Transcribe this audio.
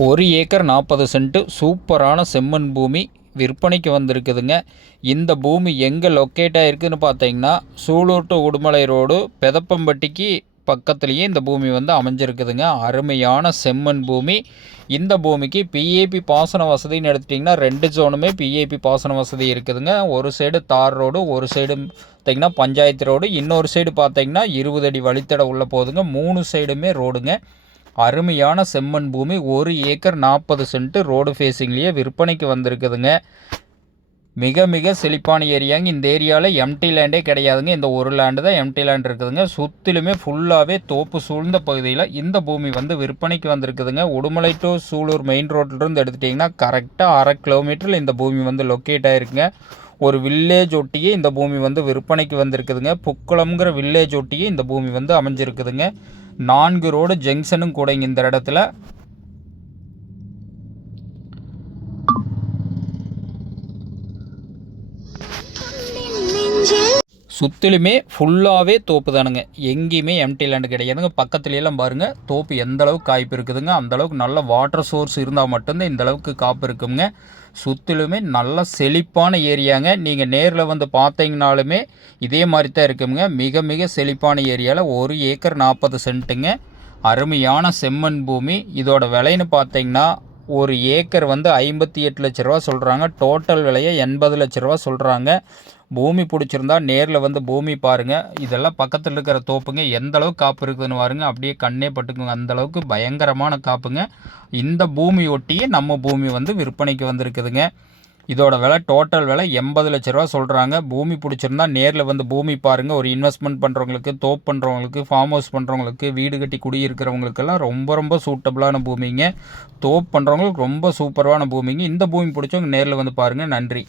1 acre 40 send சூப்பரான செம்மண் பூமி விற்பனைக்கு வந்திருக்குதுங்க. இந்த பூமி எங்கே லொக்கேட் ஆகிருக்குதுன்னு பார்த்தீங்கன்னா, சூலூர் டு உடுமலை ரோடு பெதப்பம்பட்டிக்கு பக்கத்துலேயே இந்த பூமி வந்து அமைஞ்சிருக்குதுங்க. அருமையான செம்மண் பூமி. இந்த பூமிக்கு பிஏபி பாசன வசதின்னு எடுத்துட்டிங்கன்னா 2 ஜோனுமே பிஏபி பாசன வசதி இருக்குதுங்க. ஒரு சைடு தார் ரோடு, ஒரு சைடு பார்த்திங்கன்னா பஞ்சாயத்து ரோடு, இன்னொரு சைடு பார்த்திங்கன்னா 20 அடி வழித்தட உள்ள போகுதுங்க. 3 சைடுமே ரோடுங்க. அருமையான செம்மண் பூமி 1 ஏக்கர் 40 சென்ட் ரோடு ஃபேஸிங்லேயே விற்பனைக்கு வந்திருக்குதுங்க. மிக மிக செழிப்பான ஏரியாங்க. இந்த ஏரியாவில் எம்டி லேண்டே கிடையாதுங்க. இந்த ஒரு லேண்டு தான் எம்டி லேண்ட் இருக்குதுங்க. சுற்றிலுமே ஃபுல்லாகவே தோப்பு சூழ்ந்த பகுதியில் இந்த பூமி வந்து விற்பனைக்கு வந்திருக்குதுங்க. உடுமலை டு சூலூர் மெயின் ரோட்லேருந்து எடுத்துட்டிங்கன்னா கரெக்டாக 1/2 கிலோமீட்டரில் இந்த பூமி வந்து லொக்கேட் ஆகிருக்குங்க. ஒரு வில்லேஜ் ஒட்டியே இந்த பூமி வந்து விற்பனைக்கு வந்திருக்குதுங்க. புக்குளம்ங்கிற வில்லேஜ் ஒட்டியே இந்த பூமி வந்து அமைஞ்சிருக்குதுங்க. 4 ரோடு ஜங்ஷனும் கூடங்க இந்த இடத்துல. சுற்றிலுமே ஃபுல்லாகவே தோப்பு தானுங்க. எங்கேயுமே எம்டி லேண்டு கிடையாதுங்க. பக்கத்துலலாம் பாருங்கள் தோப்பு எந்த அளவுக்கு காய்ப்பு இருக்குதுங்க. அந்தளவுக்கு நல்ல வாட்டர் சோர்ஸ் இருந்தால் மட்டும்தான் இந்த அளவுக்கு காப்பு இருக்குங்க. சுற்றிலுமே நல்ல செழிப்பான ஏரியாங்க. நீங்கள் நேரில் வந்து பார்த்தீங்கனாலுமே இதே மாதிரி தான் இருக்குங்க. மிக மிக செழிப்பான ஏரியாவில் 1 ஏக்கர் 40 சென்ட்டுங்க. அருமையான செம்மண் பூமி. இதோட விலைன்னு பார்த்தீங்கன்னா ஒரு ஏக்கர் வந்து 58 லட்ச ரூபா சொல்கிறாங்க. டோட்டல் விலையை 80 லட்ச ரூபா சொல்கிறாங்க. பூமி பிடிச்சிருந்தா நேரில் வந்து பூமி பாருங்கள். இதெல்லாம் பக்கத்தில் இருக்கிற தோப்புங்க. எந்த அளவுக்கு காப்பு இருக்குதுன்னு பாருங்க. அப்படியே கண்ணே பட்டுக்குங்க. அந்தளவுக்கு பயங்கரமான காப்புங்க. இந்த பூமி ஒட்டியே நம்ம பூமி வந்து விற்பனைக்கு வந்திருக்குதுங்க. இதோட விலை டோட்டல் விலை 80 லட்ச ரூபா சொல்கிறாங்க. பூமி பிடிச்சிருந்தா நேரில் வந்து பூமி பாருங்கள். ஒரு இன்வெஸ்ட்மெண்ட் பண்ணுறவங்களுக்கு, தோப்பு பண்ணுறவங்களுக்கு, ஃபார்ம் ஹவுஸ் பண்ணுறவங்களுக்கு, வீடு கட்டி குடியிருக்கிறவங்களுக்கெல்லாம் ரொம்ப ரொம்ப சூட்டபுளான பூமிங்க. தோப்பு பண்ணுறவங்களுக்கு ரொம்ப சூப்பரான பூமிங்க. இந்த பூமி பிடிச்சவங்க நேரில் வந்து பாருங்கள். நன்றி.